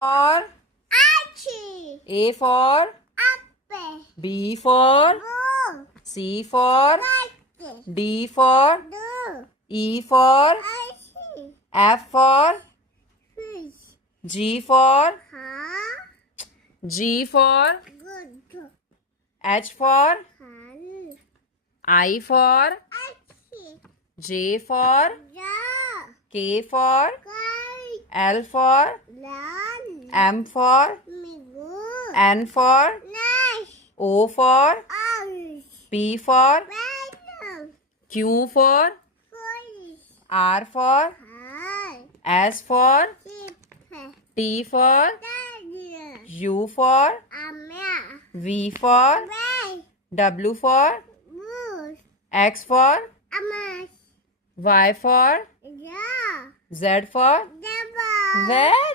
for Archie. A for Apple. B for Boo. C for Cat. D for Do. E for Archie. F for Fish. G for Huh? G for Good. H for Hun. I for Archie. J for Ja. K for Kite. L for Lan. M for Migu. N for Nice. O for Orange. P for Venom. Q for Police. R for Hi. S for Sheep. T for Daniel. U for Amia. V for Ray. W for Moose. X for Amas. Y for Ja. Z for Deva. Very